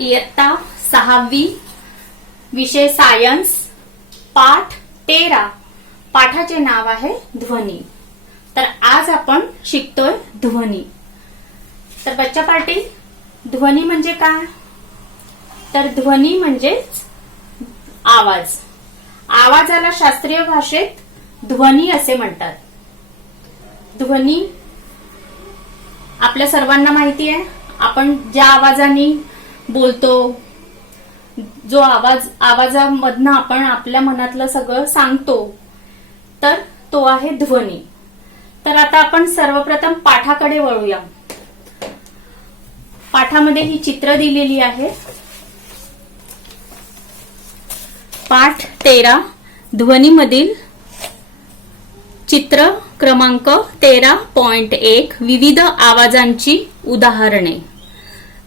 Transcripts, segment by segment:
इयत्ता 6वी, विषय सायन्स, पाठ 13. पाठाचे नाव आहे ध्वनी. तर आज आपण शिकतोय ध्वनी. तर बच्चा पार्टी, ध्वनी म्हणजे काय? तर ध्वनी म्हणजे आवाज. आवाजाला शास्त्रीय भाषेत ध्वनी असे म्हणतात. ध्वनी आपल्या सर्वांना माहिती आहे. आपण ज्या आवाजाने बोलतो, जो आवाजामधनं आपण आपल्या मनातलं सगळं सांगतो, तर तो आहे ध्वनी. तर आता आपण सर्वप्रथम पाठाकडे वळूया. पाठामध्ये ही चित्र दिलेली आहे. पाठ 13 ध्वनीमधील चित्र क्रमांक 13.1 विविध आवाजांची उदाहरणे.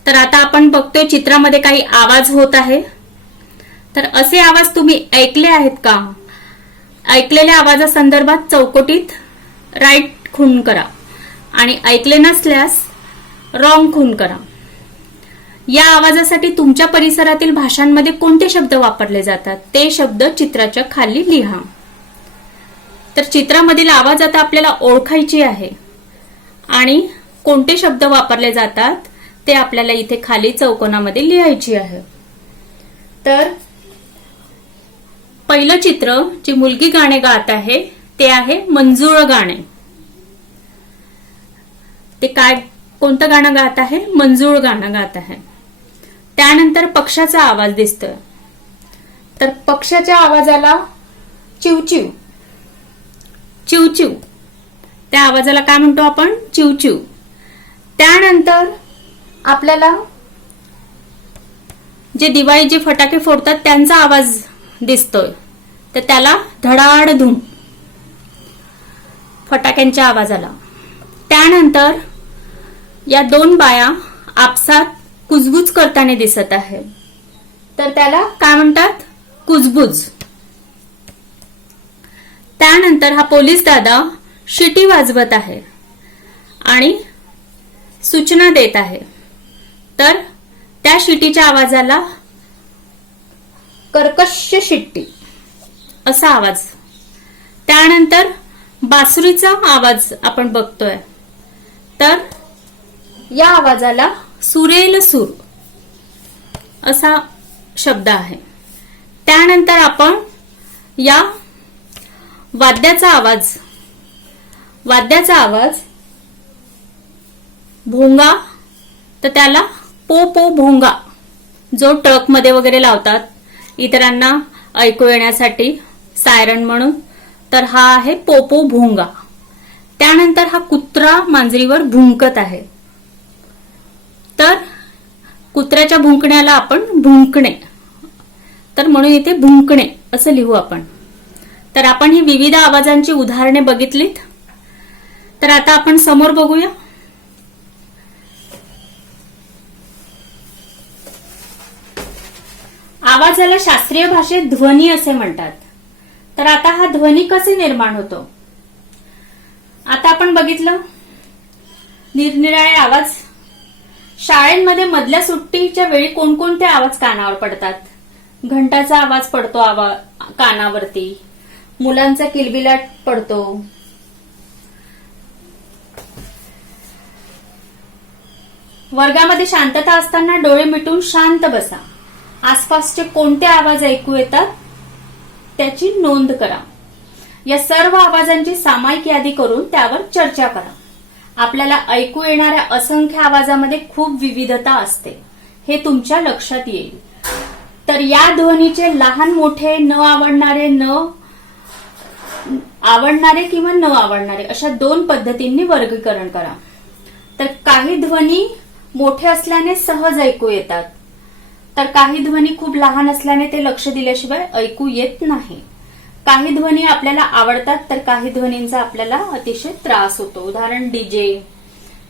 तर आता आपण बघतोय चित्रामध्ये काही आवाज होत आहे. तर असे आवाज तुम्ही ऐकले आहेत का? ऐकलेल्या आवाजासंदर्भात चौकटीत राईट खून करा आणि ऐकले नसल्यास रॉंग खून करा. या आवाजासाठी तुमच्या परिसरातील भाषांमध्ये कोणते शब्द वापरले जातात ते शब्द चित्राच्या खाली लिहा. तर चित्रामधील आवाज आता आपल्याला ओळखायची आहे आणि कोणते शब्द वापरले जातात ते आपल्याला इथे खाली चौकोनामध्ये लिहायची आहे. तर पहिलं चित्र, जी मुलगी गाणे गात आहे ते आहे मंजुळ गाणे. ते काय, कोणतं गाणं गात आहे? मंजुळ गाणं गात आहे. त्यानंतर पक्ष्याचा आवाज दिसतोय. तर पक्ष्याच्या आवाजाला चिवचिव, चिवचिव, त्या आवाजाला काय म्हणतो आपण? चिवचिव. त्यानंतर आपल्याला जे दिवाळी जे फटाके फोडतात त्यांचा आवाज दिसतोय, तर त्याला धडाडधूम, फटाक्यांच्या आवाजाला. त्यानंतर या दोन बाया आपसात कुजबुज करताना दिसत आहे, तर त्याला काय म्हणतात? कुजबुज. त्यानंतर हा पोलीस दादा शिटी वाजवत आहे आणि सूचना देत आहे, तर त्या शिटीच्या आवाजाला कर्कश शिट्टी असा आवाज. त्यानंतर बासुरीचा आवाज आपण बघतोय, तर या आवाजाला सुरेल सूर असा शब्द आहे. त्यानंतर आपण या वाद्याचा आवाज भोंगा, तर त्याला पो पो भोंगा, जो ट्रक मध्ये वगैरे लावतात इतरांना ऐकू येण्यासाठी सायरन म्हणून, तर हा आहे पोपो भोंगा. त्यानंतर हा कुत्रा मांजरीवर भुंकत आहे, तर कुत्र्याच्या भुंकण्याला आपण भुंकणे, तर म्हणून इथे भुंकणे असं लिहू आपण. तर आपण ही विविध आवाजांची उदाहरणे बघितलीत. तर आता आपण समोर बघूया. आवाजाला शास्त्रीय भाषेत ध्वनी असे म्हणतात. तर आता हा ध्वनी कसे निर्माण होतो? आता आपण बघितलं निरनिराळे आवाज. शाळेमध्ये मधल्या सुट्टीच्या वेळी कोणकोणते आवाज कानावर पडतात? घंटाचा आवाज पडतो कानावरती, मुलांचा किलबिलाट पडतो, वर्गामध्ये शांतता असताना डोळे मिटून शांत बसा. आसपासचे कोणते आवाज ऐकू येतात त्याची नोंद करा. या सर्व आवाजांची सामायिक यादी करून त्यावर चर्चा करा. आपल्याला ऐकू येणाऱ्या असंख्य आवाजामध्ये खूप विविधता असते, हे तुमच्या लक्षात येईल. तर या ध्वनीचे लहान मोठे, आवडणारे किंवा न आवडणारे अशा दोन पद्धतींनी वर्गीकरण करा. तर काही ध्वनी मोठे असल्याने सहज ऐकू येतात, तर काही ध्वनी खूप लहान असल्याने ते लक्ष दिल्याशिवाय ऐकू येत नाही. काही ध्वनी आपल्याला आवडतात, तर काही ध्वनींचा आपल्याला अतिशय त्रास होतो. उदाहरण डीजे,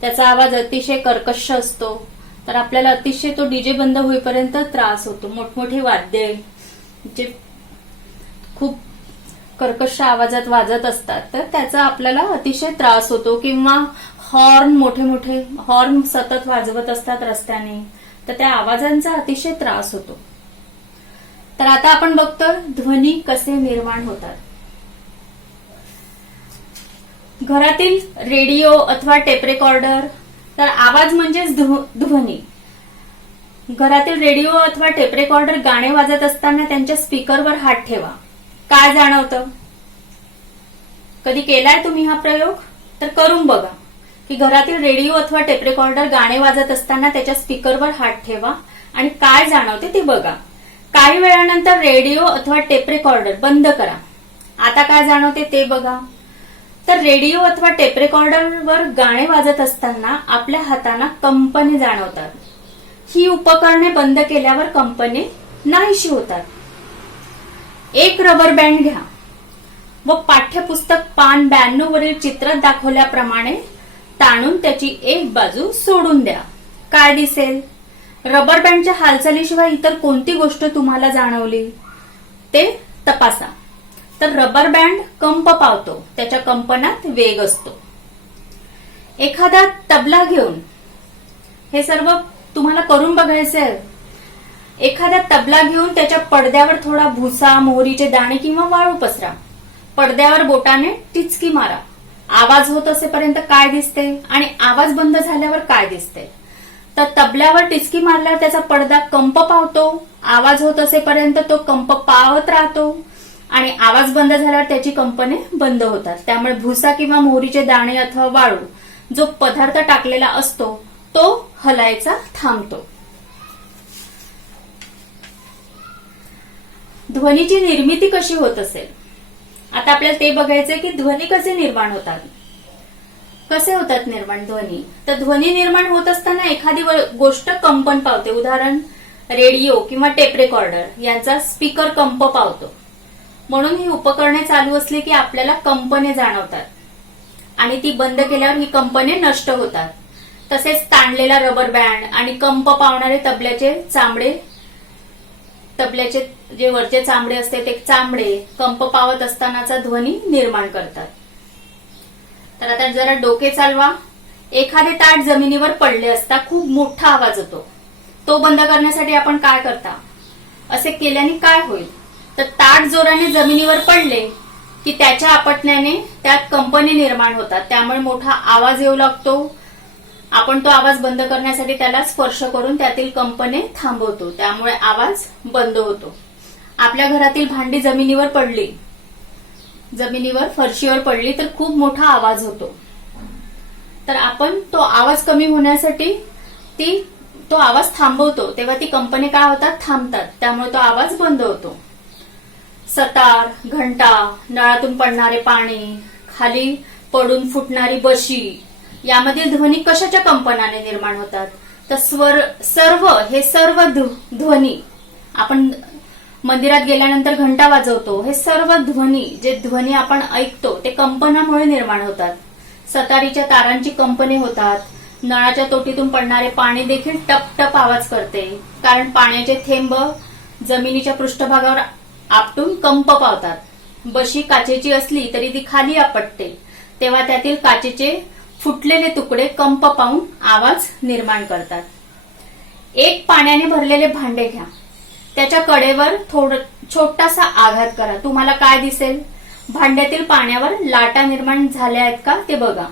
त्याचा आवाज अतिशय कर्कश असतो, तर आपल्याला अतिशय तो डीजे बंद होईपर्यंत त्रास होतो. मोठमोठे वाद्य जे खूप कर्कश आवाजात वाजत असतात, तर त्याचा आपल्याला अतिशय त्रास होतो. किंवा हॉर्न, मोठे मोठे हॉर्न सतत वाजवत असतात रस्त्याने, तर त्या आवाजांचा अतिशय त्रास होतो. तर आता आपण बघतोय ध्वनी कसे निर्माण होतात. घरातील रेडिओ अथवा टेप रेकॉर्डर, तर आवाज म्हणजेच ध्वनी. घरातील रेडिओ अथवा टेप रेकॉर्डर गाणे वाजत असताना त्यांच्या स्पीकरवर हात ठेवा. काय जाणवतं? कधी केलाय तुम्ही हा प्रयोग? तर करून बघा की घरातील रेडिओ अथवा टेप रेकॉर्डर गाणे वाजत असताना त्याच्या स्पीकरवर हात ठेवा आणि काय जाणवते ते बघा. काही वेळानंतर रेडिओ अथवा टेप रेकॉर्डर बंद करा. आता काय जाणवते ते बघा. तर रेडिओ अथवा टेप रेकॉर्डरवर गाणे वाजत असताना आपल्या हातांना कंपने जाणवतात. ही उपकरणे बंद केल्यावर कंपने नाहीशी होतात. एक रबर बँड घ्या व पाठ्यपुस्तक पान 92 वरील चित्रात दाखवल्याप्रमाणे ताणून त्याची एक बाजू सोडून द्या. काय दिसेल? रबर बँडच्या हालचालीशिवाय इतर कोणती गोष्ट तुम्हाला जाणवली ते तपासा. तर रबर बँड कंप पावतो, त्याच्या कंपनात वेग असतो. एखादा तबला घेऊन, हे सर्व तुम्हाला करून बघायचे आहे. एखाद्या तबला घेऊन त्याच्या पडद्यावर थोडा भुसा, मोहरीचे दाणे किंवा वाळू पसरा. पडद्यावर बोटाने टिचकी मारा. आवाज होत असेपर्यंत काय दिसते आणि आवाज बंद झाल्यावर काय दिसते? तर तबल्यावर टिचकी मारल्यावर त्याचा पडदा कंप पावतो. आवाज होत असेपर्यंत तो कंप पावत राहतो आणि आवाज बंद झाल्यावर त्याची कंपने बंद होतात. त्यामुळे भुसा किंवा मोहरीचे दाणे अथवा वाळू जो पदार्थ टाकलेला असतो तो हलायचा थांबतो. ध्वनीची निर्मिती कशी होत असेल? आता आपल्याला ते बघायचंय की ध्वनी कसे निर्माण होतात. कसे होतात निर्माण ध्वनी? तर ध्वनी निर्माण होत असताना एखादी गोष्ट कंपन पावते. उदाहरण रेडिओ किंवा टेप रेकॉर्डर यांचा स्पीकर कंप पावतो. म्हणून ही उपकरणे चालू असली की आपल्याला कंपने जाणवतात आणि ती बंद केल्यावर ही कंपने नष्ट होतात. तसेच ताणलेला रबर बँड आणि कंप पावणारे तबल्याचे जे वरचे चामडे असते ते चामडे कंप पावत असतानाचा ध्वनी निर्माण करतात. तर आता जरा डोके चालवा. एखादे ताट जमिनीवर पडले असता खूप मोठा आवाज होतो. तो बंद करण्यासाठी आपण काय करता? असे केल्याने काय होईल? तर ताट जोराने जमिनीवर पडले की त्याच्या आपटण्याने त्यात कंपने निर्माण होतात. त्यामुळे मोठा आवाज येऊ लागतो. आपण तो आवाज बंद करण्यासाठी त्याला स्पर्श करून त्यातील कंपने थांबवतो. त्यामुळे आवाज बंद होतो. आपल्या घरातील भांडी जमिनीवर फरशीवर पडली तर खूप मोठा आवाज होतो. तर आपण तो आवाज कमी होण्यासाठी तो आवाज थांबवतो. तेव्हा ती कंपने काय होतात? थांबतात. त्यामुळे तो आवाज बंद होतो. सतार, घंटा, नळातून पडणारे पाणी, खाली पडून फुटणारी बशी यामधील ध्वनी कशाच्या कंपनाने निर्माण होतात? तर हे सर्व ध्वनी आपण मंदिरात गेल्यानंतर घंटा वाजवतो. हे सर्व ध्वनी आपण ऐकतो ते कंपनामुळे निर्माण होतात. सतारीच्या तारांची कंपने होतात. नळाच्या तोटीतून पडणारे पाणी देखील टप टप आवाज करते, कारण पाण्याचे थेंब जमिनीच्या पृष्ठभागावर आपटून कंप पावतात. बशी काचेची असली तरी ती खाली आपटते, तेव्हा त्यातील काचेचे फुटलेले तुकडे कंप पावून आवाज निर्माण करतात. एक पाण्याने भरलेले भांडे घ्या. त्याच्या कडेवर छोटासा आघात करा. तुम्हाला काय दिसेल? भांड्यातील पाण्यावर लाटा निर्माण झाल्या आहेत का ते बघा.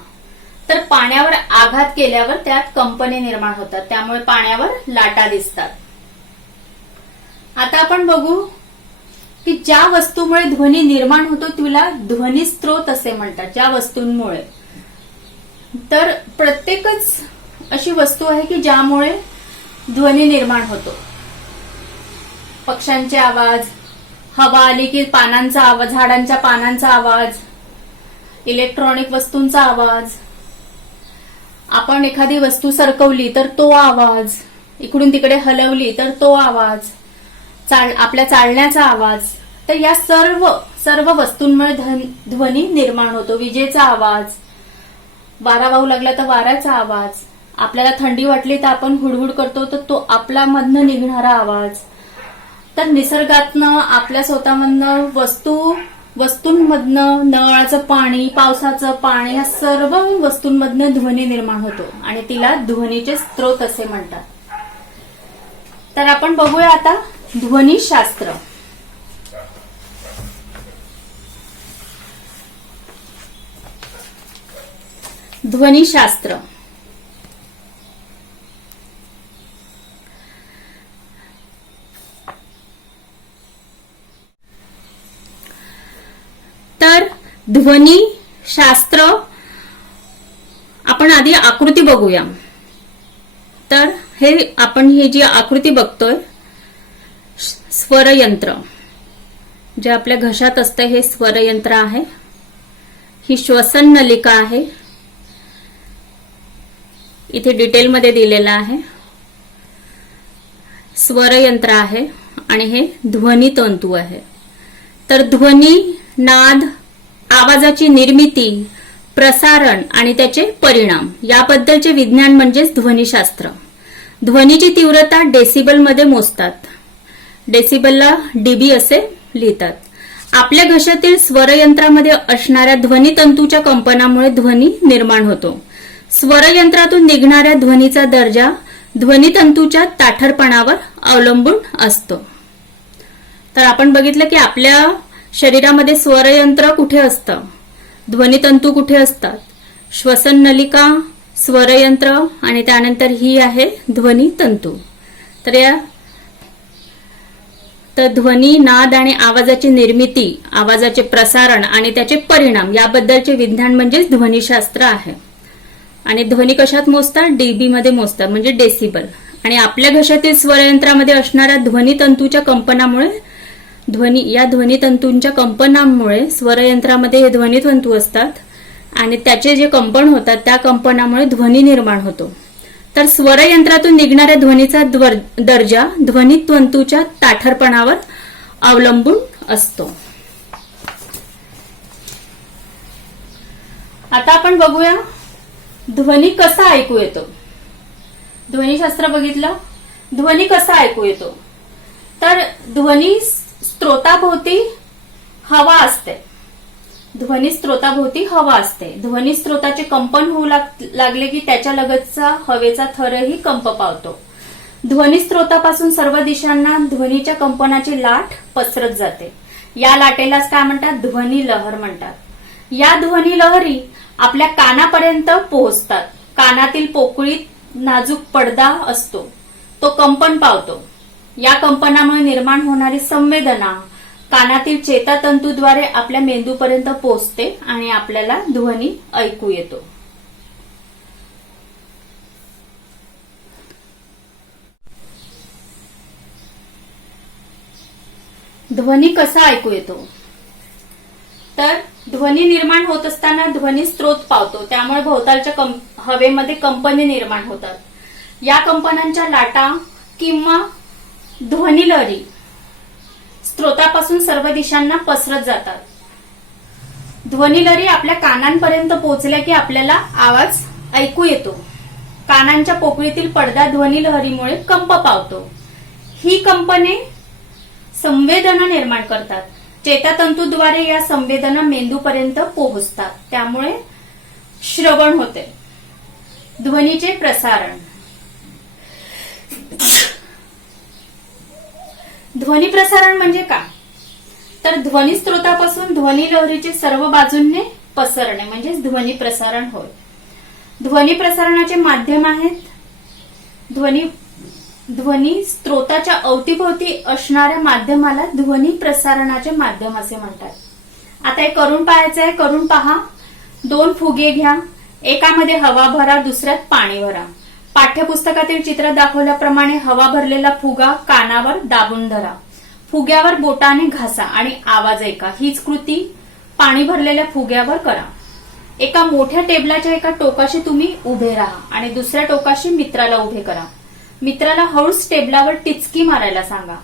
तर पाण्यावर आघात केल्यावर त्यात कंपने निर्माण होतात. त्यामुळे पाण्यावर लाटा दिसतात. आता आपण बघू की ज्या वस्तूमुळे ध्वनी निर्माण होतो तिला ध्वनी स्रोत असे म्हणतात. ज्या वस्तूंमुळे, तर प्रत्येकच अशी वस्तू आहे की ज्यामुळे ध्वनी निर्माण होतो. पक्ष्यांचे आवाज, हवा आली की पानांचा आवाज, झाडांच्या पानांचा आवाज, इलेक्ट्रॉनिक वस्तूंचा आवाज, आपण एखादी वस्तू सरकवली तर तो आवाज, इकडून तिकडे हलवली तर तो आवाज, आपल्या चालण्याचा आवाज. तर या सर्व वस्तूंमुळे ध्वनी निर्माण होतो. विजेचा आवाज, वारा वाहू लागला तर वाऱ्याचा आवाज, आपल्याला थंडी वाटली तर आपण हुडहुड करतो तर तो आपला मधनं निघणारा आवाज. तर निसर्गातनं, आपल्या स्वतःमधनं, वस्तूंमधनं, नळाचं पाणी, पावसाचं पाणी, या सर्व वस्तूंमधनं ध्वनी निर्माण होतो आणि तिला ध्वनीचे स्रोत असे म्हणतात. तर आपण बघूया आता ध्वनिशास्त्र. ध्वनिशास्त्र तर ध्वनिशास्त्र आपण आधी आकृती बघूया. तर आपण ही जी आकृती बघतोय, स्वरयंत्र जे आपल्या घशात असतं हे स्वरयंत्र आहे. ही श्वसन नलिका आहे, इथे डिटेलमध्ये दिलेलं आहे. स्वरयंत्र आहे आणि हे ध्वनी तंतू आहे. तर ध्वनी, नाद, आवाजाची निर्मिती, प्रसारण आणि त्याचे परिणाम याबद्दलचे विज्ञान म्हणजेच ध्वनिशास्त्र. ध्वनीची तीव्रता डेसिबल मध्ये मोजतात. डेसिबलला डीबी असे लिहितात. आपल्या घशातील स्वरयंत्रामध्ये असणाऱ्या ध्वनितंतूच्या कंपनामुळे ध्वनी निर्माण होतो. स्वरयंत्रातून निघणाऱ्या ध्वनीचा दर्जा ध्वनितंतूच्या ताठरपणावर अवलंबून असतो. तर आपण बघितलं की आपल्या शरीरामध्ये स्वरयंत्र कुठे असतं, ध्वनितंतू कुठे असतात, श्वसन नलिका, स्वरयंत्र आणि त्यानंतर ही आहे ध्वनितंतू. तर ध्वनी, नाद आणि आवाजाची निर्मिती, आवाजाचे प्रसारण आणि त्याचे परिणाम याबद्दलचे विज्ञान म्हणजेच ध्वनिशास्त्र आहे. आणि ध्वनी कशात मोजतात, डीबी मध्ये मोजतात म्हणजे डेसिबल. आणि आपल्या घशातील स्वरयंत्रामध्ये असणाऱ्या ध्वनितंतूच्या कंपनामुळे या ध्वनितंतूंच्या कंपनामुळे स्वरयंत्रामध्ये हे ध्वनितंतू असतात आणि त्याचे जे कंपन होतात त्या कंपनामुळे ध्वनी निर्माण होतो. तर स्वरयंत्रातून निघणाऱ्या ध्वनीचा दर्जा ध्वनितंतूच्या ताठरपणावर अवलंबून असतो. आता आपण बघूया ध्वनी कसा ऐकू येतो. ध्वनिशास्त्र बघितलं, ध्वनी कसा ऐकू येतो. तर ध्वनी स्त्रोताभोवती हवा असते. ध्वनी स्त्रोताभोवती हवा असते. ध्वनी स्त्रोताचे कंपन होऊ लागले की त्याच्या लगतचा हवेचा थरही कंप पावतो. ध्वनी स्त्रोतापासून सर्व दिशांना ध्वनीच्या कंपनाची लाट पसरत जाते. या लाटेलाच काय म्हणतात, ध्वनी लहर म्हणतात. या ध्वनी लहरी आपल्या कानापर्यंत पोहोचतात. कानातील पोकळीत नाजूक पडदा असतो, तो कंपन पावतो. या कंपनामुळे निर्माण होणारी संवेदना कानातील चेतातंतूद्वारे आपल्या मेंदूपर्यंत पोहोचते आणि आपल्याला ध्वनी ऐकू येतो. ध्वनी कसा ऐकू येतो. तर ध्वनी निर्माण होत असताना ध्वनी स्त्रोत पावतो, त्यामुळे भोवतालच्या हवेमध्ये कंपने निर्माण होतात. या कंपनांच्या लाटा किंवा ध्वनिलहरी स्त्रोतापासून सर्व दिशांना पसरत जातात. ध्वनिलहरी आपल्या कानांपर्यंत पोहोचल्या की आपल्याला आवाज ऐकू येतो. कानांच्या पोकळीतील पडदा ध्वनिलहरीमुळे कंप पावतो. ही कंपने संवेदना निर्माण करतात. चेतातंतूद्वारे या संवेदना मेंदूपर्यंत पोहोचतात, त्यामुळे श्रवण होते. ध्वनीचे प्रसारण. ध्वनी प्रसारण म्हणजे काय, तर ध्वनी स्त्रोतापासून ध्वनी लहरीचे सर्व बाजूंनी पसरणे म्हणजे ध्वनी प्रसारण होय. ध्वनी प्रसारणाचे माध्यम आहेत. ध्वनी स्त्रोताच्या अवतीभोवती असणाऱ्या माध्यमाला ध्वनी प्रसारणाचे माध्यम असे म्हणतात. आता हे करून पाहायचं आहे, करून पहा. 2 फुगे घ्या, एकामध्ये हवा भरा, दुसऱ्यात पाणी भरा. पाठ्यपुस्तकातील चित्र दाखवल्याप्रमाणे हवा भरलेला फुगा कानावर दाबून धरा. फुग्यावर बोटाने घासा आणि आवाज ऐका. हीच कृती पाणी भरलेल्या फुग्यावर करा. एका मोठ्या टेबलाच्या एका टोकाशी तुम्ही उभे राहा आणि दुसऱ्या टोकाशी मित्राला उभे करा. मित्राला हळूच टेबलावर टिचकी मारायला सांगा.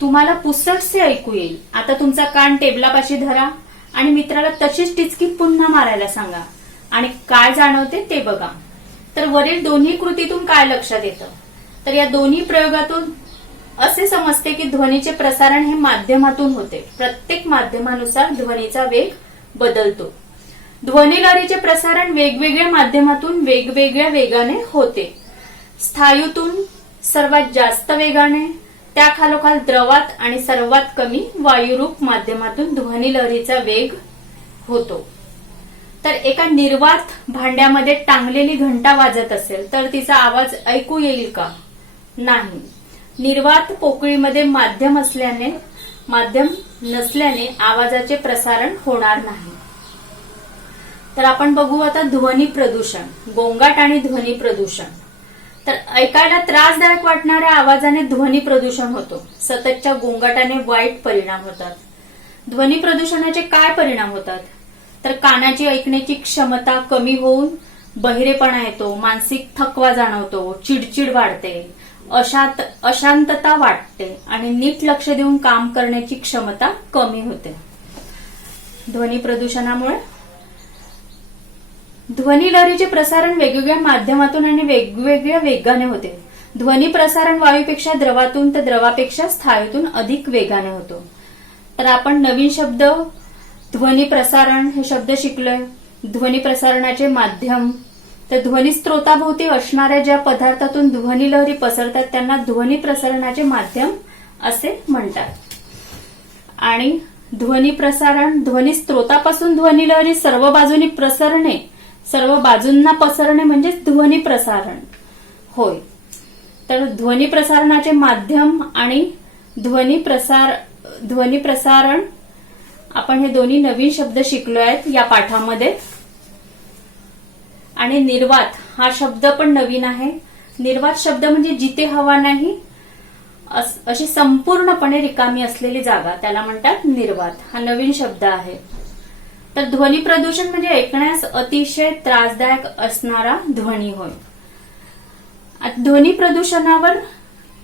तुम्हाला पुसटसे ऐकू येईल. आता तुमचा कान टेबलापाशी धरा आणि मित्राला तशीच टिचकी पुन्हा मारायला सांगा आणि काय जाणवते ते बघा. तर वरील दोन्ही कृतीतून काय लक्षात येतं, तर या दोन्ही प्रयोगातून असे समजते की ध्वनीचे प्रसारण हे माध्यमातून होते. प्रत्येक माध्यमानुसार ध्वनीचा वेग बदलतो. ध्वनिलहरीचे प्रसारण वेगवेगळ्या माध्यमातून वेगवेगळ्या वेगाने होते. स्थायूतून सर्वात जास्त वेगाने, त्याखालोखाल द्रवात आणि सर्वात कमी वायुरूप माध्यमातून ध्वनी लहरीचा वेग होतो. तर एका निर्वात भांड्यामध्ये टांगलेली घंटा वाजत असेल तर तिचा आवाज ऐकू येईल का? नाही. निर्वात पोकळीमध्ये माध्यम नसल्याने आवाजाचे प्रसारण होणार नाही. तर आपण बघू आता ध्वनी प्रदूषण, गोंगाट आणि ध्वनी प्रदूषण. तर ऐकायला त्रासदायक वाटणाऱ्या आवाजाने ध्वनी प्रदूषण होतो. सततच्या गोंगाटाने वाईट परिणाम होतात. ध्वनी प्रदूषणाचे काय परिणाम होतात? तर कानाची ऐकण्याची क्षमता कमी होऊन बहिरेपणा येतो, मानसिक थकवा जाणवतो, चिडचिड वाढते, अशांतता वाटते आणि नीट लक्ष देऊन काम करण्याची क्षमता कमी होते. ध्वनी प्रदूषणामुळे ध्वनी लहरीचे प्रसारण वेगवेगळ्या माध्यमातून आणि वेगवेगळ्या वेगाने होते. ध्वनी प्रसारण वायूपेक्षा द्रवातून तर द्रवापेक्षा स्थायूतून अधिक वेगाने होतो. तर आपण नवीन शब्द ध्वनी प्रसारण हे शब्द शिकलोय. ध्वनी प्रसारणाचे माध्यम, तर ध्वनी स्त्रोताभोवती असणाऱ्या ज्या पदार्थातून ध्वनी लहरी पसरतात त्यांना ध्वनी प्रसारणाचे माध्यम असे म्हणतात. आणि ध्वनी प्रसारण, ध्वनी स्त्रोतापासून ध्वनी लहरी सर्व बाजूंना पसरणे म्हणजे ध्वनी प्रसारण होय. तर ध्वनी प्रसारणाचे माध्यम आणि ध्वनी प्रसारण आपण हे दोन्ही नवीन शब्द शिकलो आहेत या पाठामध्ये. आणि निर्वात हा शब्द पण नवीन आहे. निर्वात शब्द म्हणजे जिथे हवा नाही अशी संपूर्णपणे रिकामी असलेली जागा, त्याला म्हणतात निर्वात. हा नवीन शब्द आहे. तर ध्वनी प्रदूषण म्हणजे ऐकण्यास अतिशय त्रासदायक असणारा ध्वनी होय. ध्वनी प्रदूषणावर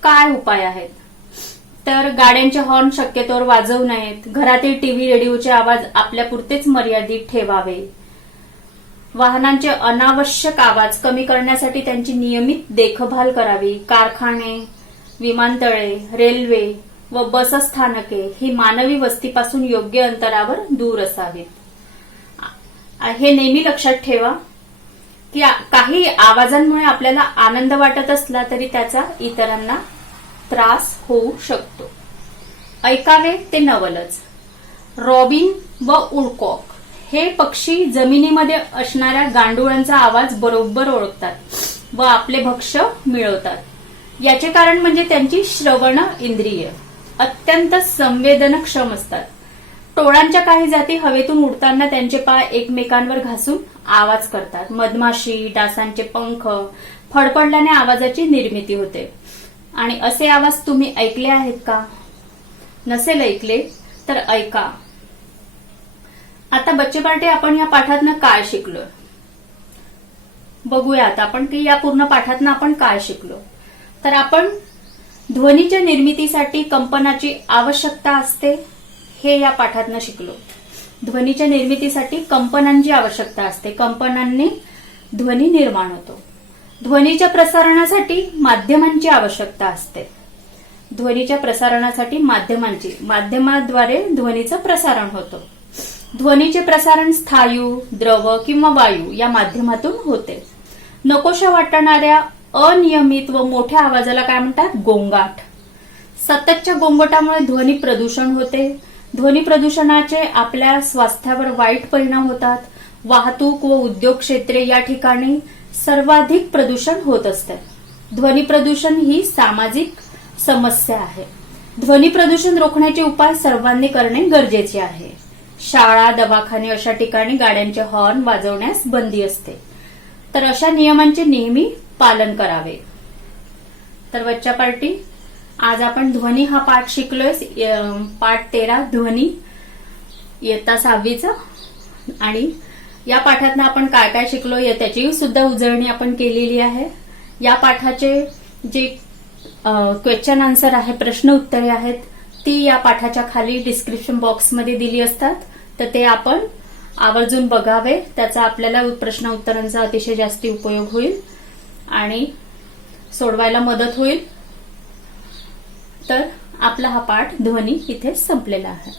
काय उपाय आहेत? तर गाड्यांचे हॉर्न शक्यतोवर वाजवू नयेत. घरातील टीव्ही, रेडिओचे आवाज आपल्यापुरतेच मर्यादित ठेवावे. वाहनांचे अनावश्यक आवाज कमी करण्यासाठी त्यांची नियमित देखभाल करावी. कारखाने, विमानतळे, रेल्वे व बसस्थानके ही मानवी वस्तीपासून योग्य अंतरावर दूर असावीत. हे नेहमी लक्षात ठेवा की काही आवाजांमुळे आपल्याला आनंद वाटत असला तरी त्याचा इतरांना त्रास होऊ शकतो. ऐकावे ते नवलच. रॉबिन व उडकॉक हे पक्षी जमिनीमध्ये असणाऱ्या गांडुळांचा आवाज बरोबर ओळखतात व आपले भक्ष्य मिळवतात. याचे कारण म्हणजे त्यांची श्रवण इंद्रिय अत्यंत संवेदनक्षम असतात. टोळांच्या काही जाती हवेतून उडताना त्यांचे पाय एकमेकांवर घासून आवाज करतात. मधमाशी, डासांचे पंख फडफडल्याने आवाजाची निर्मिती होते. आणि असे आवाज तुम्ही ऐकले आहेत का? नसेल ऐकले तर ऐका. आता बच्चे पार्टी आपण या पाठातनं काय शिकलोय बघूया आता आपण की या पूर्ण पाठातनं आपण काय शिकलो. तर आपण ध्वनीच्या निर्मितीसाठी कंपनाची आवश्यकता असते हे या पाठातनं शिकलो. ध्वनीच्या निर्मितीसाठी कंपनांची आवश्यकता असते. कंपनांनी ध्वनी निर्माण होतो. ध्वनीच्या प्रसारणासाठी माध्यमांची आवश्यकता असते. ध्वनीच्या प्रसारणासाठी माध्यमाद्वारे ध्वनीचं प्रसारण होतं. ध्वनीचे प्रसारण स्थायू, द्रव किंवा वायू या माध्यमातून होते. नकोशा वाटणाऱ्या अनियमित व मोठ्या आवाजाला काय म्हणतात? गोंगाट. सततच्या गोंगाटामुळे ध्वनी प्रदूषण होते. ध्वनी प्रदूषणाचे आपल्या स्वास्थ्यावर वाईट परिणाम होतात. वाहतूक व उद्योग क्षेत्रे या ठिकाणी सर्वाधिक प्रदूषण होत असते. ध्वनी प्रदूषण ही सामाजिक समस्या आहे. ध्वनी प्रदूषण रोखण्याचे उपाय सर्वांनी करणे गरजेचे आहे. शाळा, दवाखाने अशा ठिकाणी गाड्यांचे हॉर्न वाजवण्यास बंदी असते. तर अशा नियमांचे नेहमी पालन करावे. तर बच्चा पार्टी आज आपण ध्वनी हा पाठ शिकलोय. पाठ 13 ध्वनी इयत्ता 6वीचा. आणि या पाठातनं आपण काय काय शिकलो त्याची सुद्धा उजळणी आपण केलेली आहे. या पाठाचे जे क्वेश्चन आन्सर आहे, प्रश्न उत्तरे आहेत ती या पाठाच्या खाली डिस्क्रिप्शन बॉक्समध्ये दिली असतात. तर ते आपण आवर्जून बघावे. त्याचा आपल्याला प्रश्न उत्तरांचा अतिशय जास्ती उपयोग होईल आणि सोडवायला मदत होईल. तर आपला हा पाठ ध्वनी इथे संपलेला आहे.